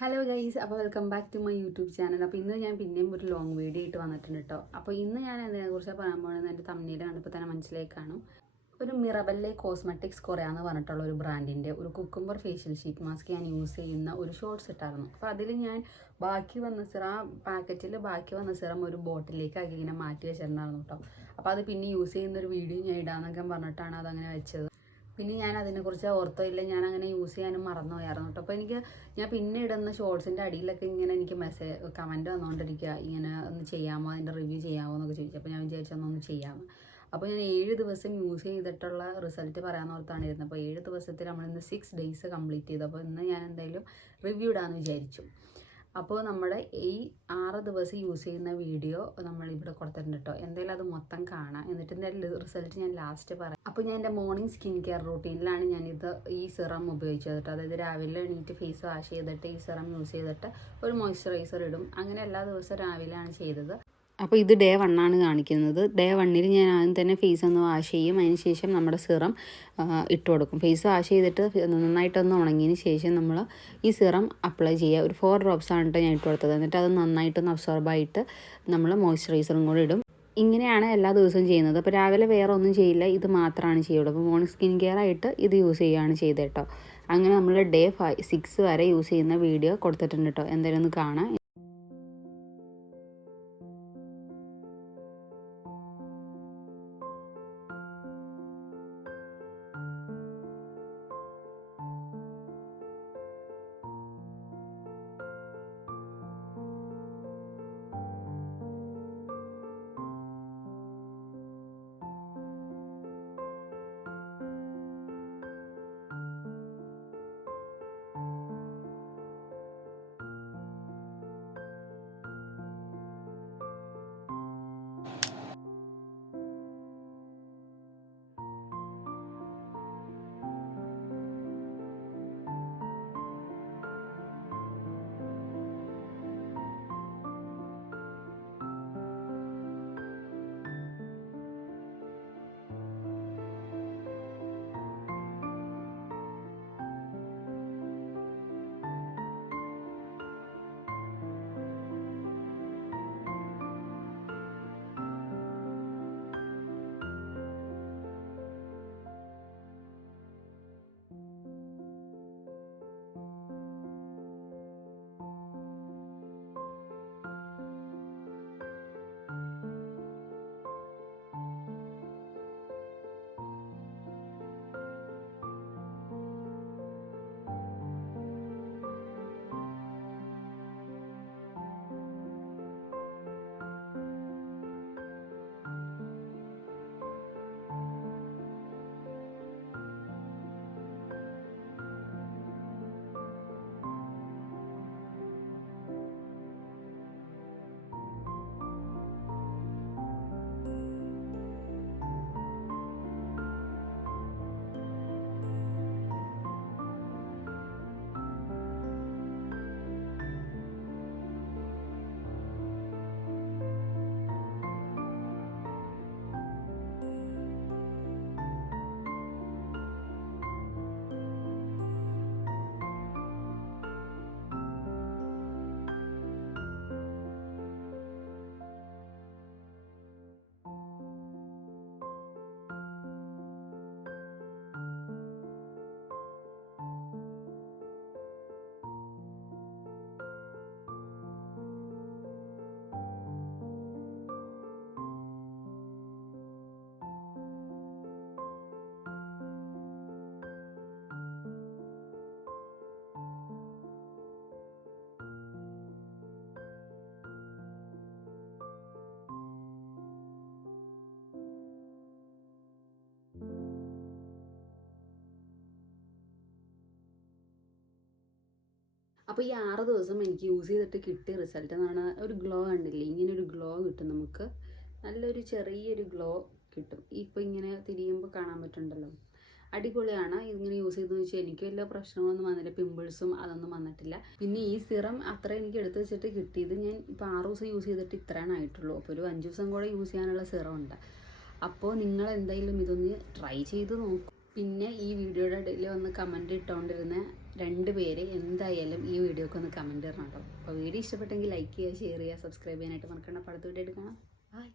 Hello guys, അപ്പോൾ welcome back to my YouTube channel. അപ്പോൾ ഇന്ന് ഞാൻ പിന്നെയും ഒരു ലോങ് വീഡിയോ ആയിട്ട് വന്നിട്ടുണ്ട് കേട്ടോ. അപ്പോൾ ഇന്ന് ഞാൻ അതിനെക്കുറിച്ച് പറയാൻ പോകുന്നത് എൻ്റെ തമ്മിൽ കണ്ടപ്പോൾ തന്നെ മനസ്സിലായി കാണും. ഒരു മിറബല്ലേ കോസ്മെറ്റിക്സ് കൊറിയാന്ന് പറഞ്ഞിട്ടുള്ള ഒരു ബ്രാൻഡിൻ്റെ ഒരു കുക്കുംബർ ഫേഷ്യൽ ഷീറ്റ് മാസ്ക് ഞാൻ യൂസ് ചെയ്യുന്ന ഒരു ഷോർട്സ് ഇട്ടായിരുന്നു. അപ്പോൾ അതിൽ ഞാൻ ബാക്കി വന്ന സിറം പാക്കറ്റിൽ ബാക്കി വന്ന സിറം ഒരു ബോട്ടിലേക്ക് ആക്കി ഇങ്ങനെ മാറ്റി വെച്ചിട്ടുണ്ടായിരുന്നു കേട്ടോ. അപ്പോൾ അത് പിന്നെ യൂസ് ചെയ്യുന്ന ഒരു വീഡിയോ ഞാൻ ഇടാന്നൊക്കെ പറഞ്ഞിട്ടാണ് അതങ്ങനെ വെച്ചത്. പിന്നെ ഞാൻ അതിനെക്കുറിച്ച് ഓർത്തോ ഇല്ല, ഞാൻ അങ്ങനെ യൂസ് ചെയ്യാനും മറന്നു പോയായിരുന്നു കേട്ടോ. അപ്പോൾ ഞാൻ പിന്നെ ഇടുന്ന ഷോർട്സിൻ്റെ അടിയിലൊക്കെ ഇങ്ങനെ എനിക്ക് കമൻറ്റ് വന്നുകൊണ്ടിരിക്കുക, ഇങ്ങനെ ഒന്ന് ചെയ്യാമോ, അതിൻ്റെ റിവ്യൂ ചെയ്യാമോ എന്നൊക്കെ ചോദിച്ചു. അപ്പോൾ ഞാൻ വിചാരിച്ചൊന്നൊന്ന് ചെയ്യാമെന്ന്. അപ്പോൾ ഞാൻ 7 ദിവസം യൂസ് ചെയ്തിട്ടുള്ള റിസൾട്ട് പറയാമെന്ന് ഓർത്താണ് ഇരുന്നത്. അപ്പോൾ 7 ദിവസത്തിൽ നമ്മളിന്ന് 6 ഡേയ്സ് കംപ്ലീറ്റ് ചെയ്തു. അപ്പോൾ ഇന്ന് ഞാൻ എന്തായാലും റിവ്യൂ ഇടാമെന്ന് വിചാരിച്ചു. അപ്പോൾ നമ്മുടെ ഈ 6 ദിവസം യൂസ് ചെയ്യുന്ന വീഡിയോ നമ്മളിവിടെ കൊടുത്തിട്ടുണ്ട് കേട്ടോ. എന്തായാലും അത് മൊത്തം കാണാം, എന്നിട്ട് എൻ്റെ റിസൾട്ട് ഞാൻ ലാസ്റ്റ് പറയാം. അപ്പോൾ ഞാൻ എൻ്റെ മോർണിംഗ് സ്കിൻ കെയർ റൂട്ടീനിലാണ് ഈ സിറം ഉപയോഗിച്ചത് കേട്ടോ. അതായത് രാവിലെ എണീറ്റ് ഫേസ് വാഷ് ചെയ്തിട്ട് ഈ സിറം യൂസ് ചെയ്തിട്ട് ഒരു മോയ്സ്ചറൈസർ ഇടും. അങ്ങനെ എല്ലാ ദിവസവും രാവിലെയാണ് ചെയ്തത്. അപ്പോൾ ഇത് ഡേ 1 ആണ് കാണിക്കുന്നത്. ഡേ 1 ഞാൻ ആദ്യം തന്നെ ഫേസ് ഒന്ന് വാഷ് ചെയ്യും. അതിന് ശേഷം നമ്മുടെ സിറം ഇട്ട് കൊടുക്കും. ഫേസ് വാഷ് ചെയ്തിട്ട് നന്നായിട്ടൊന്ന് ഉണങ്ങിയതിന് ശേഷം നമ്മൾ ഈ സിറം അപ്ലൈ ചെയ്യുക. ഒരു 4 ഡ്രോപ്സ് ആണ് ഞാൻ ഇട്ട് കൊടുത്തത്. എന്നിട്ട് അത് നന്നായിട്ടൊന്ന് അബ്സോർബായിട്ട് നമ്മൾ മോയ്സ്ചറൈസറും കൂടി ഇടും. ഇങ്ങനെയാണ് എല്ലാ ദിവസവും ചെയ്യുന്നത്. അപ്പോൾ രാവിലെ വേറെ ഒന്നും ചെയ്യില്ല, ഇത് മാത്രമാണ് ചെയ്യുള്ളൂ. അപ്പോൾ മോർണിംഗ് സ്കിൻ കെയർ ആയിട്ട് ഇത് യൂസ് ചെയ്യുകയാണ് ചെയ്തത് കേട്ടോ. അങ്ങനെ നമ്മൾ ഡേ 6 വരെ യൂസ് ചെയ്യുന്ന വീഡിയോ കൊടുത്തിട്ടുണ്ട് കേട്ടോ. എന്തായാലും ഒന്ന് കാണാം. അപ്പോൾ ഈ 6 ദിവസം എനിക്ക് യൂസ് ചെയ്തിട്ട് കിട്ടിയ റിസൾട്ട് എന്ന് പറഞ്ഞാൽ ഒരു ഗ്ലോ കണ്ടില്ലേ, ഇങ്ങനെ ഒരു ഗ്ലോ കിട്ടും. നമുക്ക് നല്ലൊരു ചെറിയൊരു ഗ്ലോ കിട്ടും. ഇപ്പോൾ ഇങ്ങനെ തിരിയുമ്പോൾ കാണാൻ പറ്റുന്നുണ്ടല്ലോ, അടിപൊളിയാണ്. ഇതിങ്ങനെ യൂസ് ചെയ്തെന്ന് വെച്ചാൽ എനിക്ക് വലിയ പ്രശ്നങ്ങളൊന്നും വന്നില്ല, പിമ്പിൾസും അതൊന്നും വന്നിട്ടില്ല. പിന്നെ ഈ സിറം അത്ര എനിക്ക് എടുത്ത് വെച്ചിട്ട് കിട്ടിയത്, ഞാൻ ഇപ്പോൾ 6 ദിവസം യൂസ് ചെയ്തിട്ട് ഇത്രയാണ് ആയിട്ടുള്ളൂ. അപ്പോൾ ഒരു 5 ദിവസം കൂടെ യൂസ് ചെയ്യാനുള്ള സിറം ഉണ്ട്. അപ്പോൾ നിങ്ങൾ എന്തായാലും ഇതൊന്ന് ട്രൈ ചെയ്ത് നോക്കും. പിന്നെ ഈ വീഡിയോയുടെ ഇടയിൽ വന്ന് കമൻറ്റ് ഇട്ടുകൊണ്ടിരുന്ന 2 പേര് എന്തായാലും ഈ വീഡിയോക്ക് ഒന്ന് കമൻറ്റ് തരണം കേട്ടോ. അപ്പോൾ വീഡിയോ ഇഷ്ടപ്പെട്ടെങ്കിൽ ലൈക്ക് ചെയ്യുക, ഷെയർ ചെയ്യുക, സബ്സ്ക്രൈബ് ചെയ്യാനായിട്ട് മറക്കണ്ട. അപ്പോൾ അടുത്ത വീഡിയോ ആയിട്ട് കാണാം. ബൈ.